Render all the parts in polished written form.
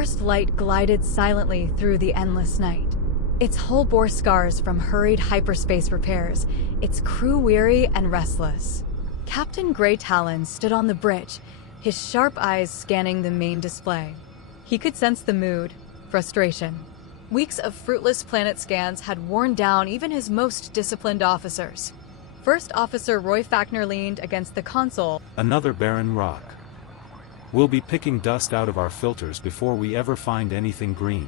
first light glided silently through the endless night. Its hull bore scars from hurried hyperspace repairs, its crew weary and restless. Captain Talen stood on the bridge, his sharp eyes scanning the main display. He could sense the mood, frustration. Weeks of fruitless planet scans had worn down even his most disciplined officers. First Officer Roy Fackner leaned against the console. Another barren rock. We'll be picking dust out of our filters before we ever find anything green.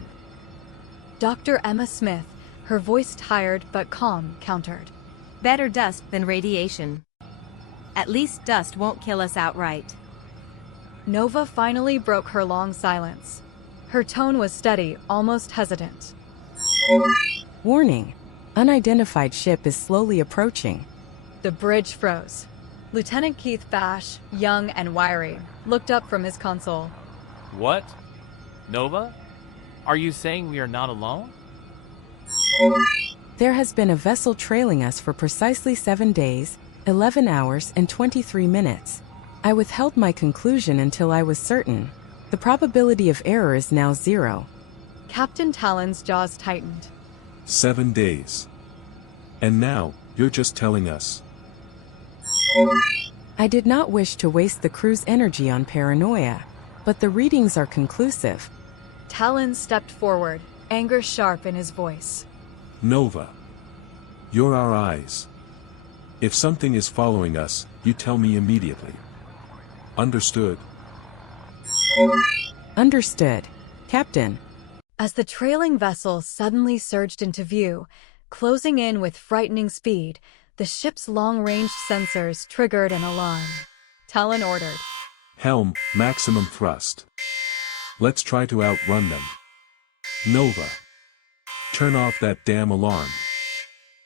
Dr. Emma Smith, her voice tired but calm, countered. Better dust than radiation. At least dust won't kill us outright. Nova finally broke her long silence. Her tone was steady, almost hesitant. Warning. Unidentified ship is slowly approaching. The bridge froze. Lieutenant Keith Bash, young and wiry, looked up from his console. What? Nova? Are you saying we are not alone? There has been a vessel trailing us for precisely 7 days, 11 hours and 23 minutes. I withheld my conclusion until I was certain. The probability of error is now 0. Captain Talen's jaws tightened. 7 days. And now, you're just telling us. I did not wish to waste the crew's energy on paranoia, but the readings are conclusive. Talen stepped forward, anger sharp in his voice. Nova. You're our eyes. If something is following us, you tell me immediately. Understood? Understood, Captain. As the trailing vessel suddenly surged into view, closing in with frightening speed, the ship's long-range sensors triggered an alarm. Talen ordered. Helm, maximum thrust. Let's try to outrun them. Nova. Turn off that damn alarm.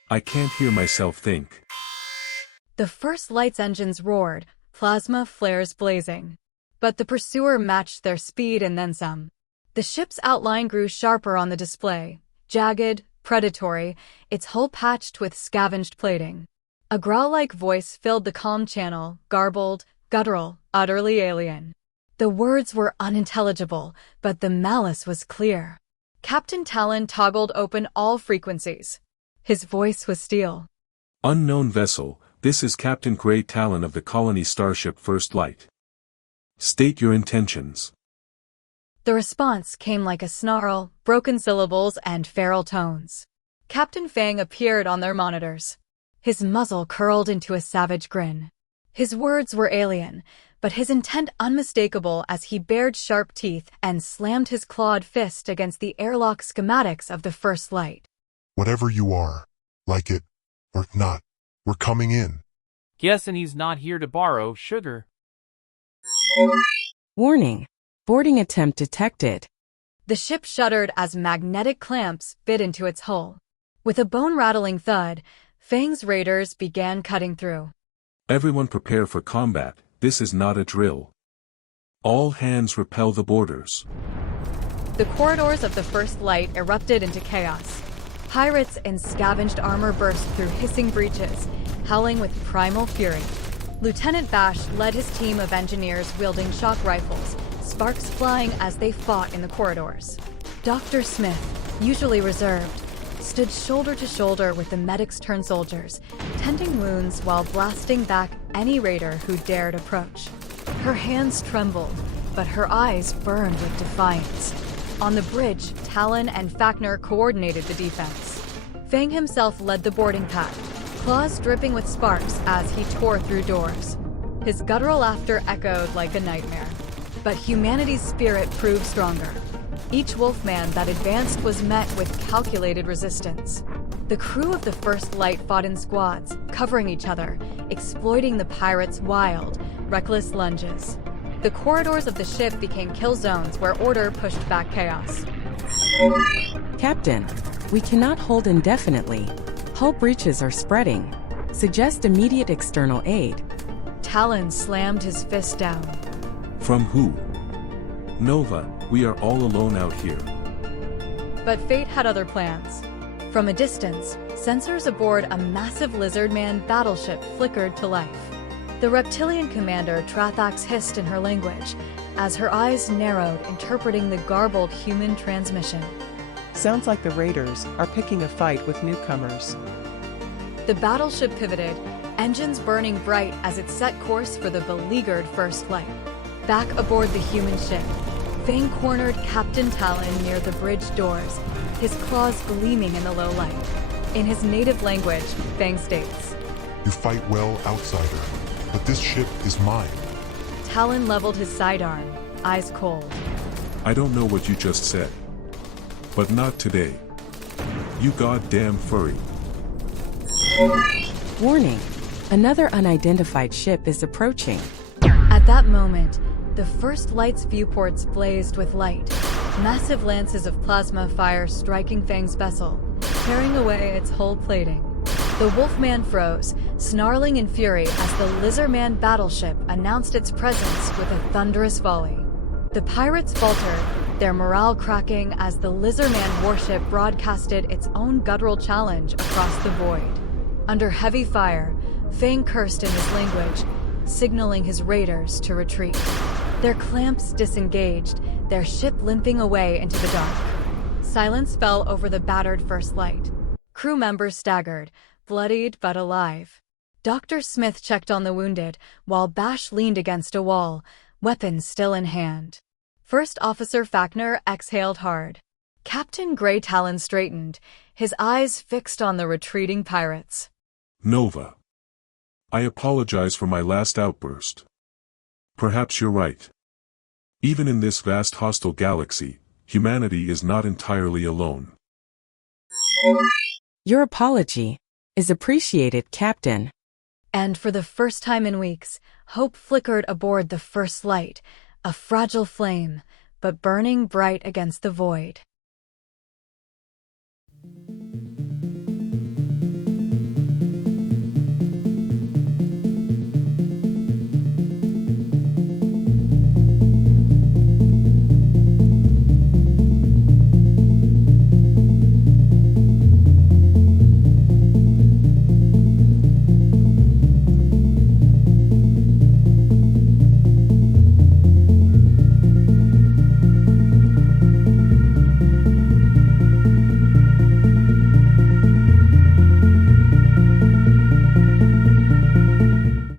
I can't hear myself think. The first light's engines roared, plasma flares blazing. But the pursuer matched their speed and then some. The ship's outline grew sharper on the display, jagged, predatory, its hull patched with scavenged plating. A growl-like voice filled the comm channel, garbled, guttural, utterly alien. The words were unintelligible, but the malice was clear. Captain Talen toggled open all frequencies. His voice was steel. Unknown vessel, this is Captain Talen of the colony starship First Light. State your intentions. The response came like a snarl, broken syllables and feral tones. Captain Fang appeared on their monitors. His muzzle curled into a savage grin. His words were alien, but his intent unmistakable as he bared sharp teeth and slammed his clawed fist against the airlock schematics of the First Light. Whatever you are, like it or not, we're coming in. Guessing he's not here to borrow sugar. Warning. Boarding attempt detected. The ship shuddered as magnetic clamps bit into its hull. With a bone-rattling thud, Fang's raiders began cutting through. Everyone prepare for combat, this is not a drill. All hands repel the boarders. The corridors of the First Light erupted into chaos. Pirates in scavenged armor burst through hissing breaches, howling with primal fury. Lieutenant Bash led his team of engineers wielding shock rifles, sparks flying as they fought in the corridors. Dr. Smith, usually reserved, stood shoulder to shoulder with the medics-turned soldiers, tending wounds while blasting back any raider who dared approach. Her hands trembled, but her eyes burned with defiance. On the bridge, Talen and Fackner coordinated the defense. Fang himself led the boarding pack, claws dripping with sparks as he tore through doors. His guttural laughter echoed like a nightmare. But humanity's spirit proved stronger. Each Wolfman that advanced was met with calculated resistance. The crew of the First Light fought in squads, covering each other, exploiting the pirates' wild, reckless lunges. The corridors of the ship became kill zones where order pushed back chaos. Captain, we cannot hold indefinitely. Hull breaches are spreading. Suggest immediate external aid. Talen slammed his fist down. From who? Nova, we are all alone out here. But fate had other plans. From a distance, sensors aboard a massive lizard-man battleship flickered to life. The reptilian commander Trathax hissed in her language, as her eyes narrowed, interpreting the garbled human transmission. Sounds like the Raiders are picking a fight with newcomers. The battleship pivoted, engines burning bright as it set course for the beleaguered First Light. Back aboard the human ship, Fang cornered Captain Talen near the bridge doors, his claws gleaming in the low light. In his native language, Fang states, You fight well, outsider, but this ship is mine. Talen leveled his sidearm, eyes cold. I don't know what you just said. But not today. You goddamn furry. Warning. Another unidentified ship is approaching. At that moment, the First Light's viewports blazed with light, massive lances of plasma fire striking Fang's vessel, tearing away its hull plating. The Wolfman froze, snarling in fury as the Lizardman battleship announced its presence with a thunderous volley. The pirates faltered, their morale cracking as the Lizardman warship broadcasted its own guttural challenge across the void. Under heavy fire, Fang cursed in his language, signaling his raiders to retreat. Their clamps disengaged, their ship limping away into the dark. Silence fell over the battered First Light. Crew members staggered, bloodied but alive. Dr. Smith checked on the wounded, while Bash leaned against a wall, weapon still in hand. First Officer Fackner exhaled hard. Captain Grey Talen straightened, his eyes fixed on the retreating pirates. Nova. I apologize for my last outburst. Perhaps you're right. Even in this vast hostile galaxy, humanity is not entirely alone. Your apology is appreciated, Captain. And for the first time in weeks, hope flickered aboard the First Light, a fragile flame, but burning bright against the void.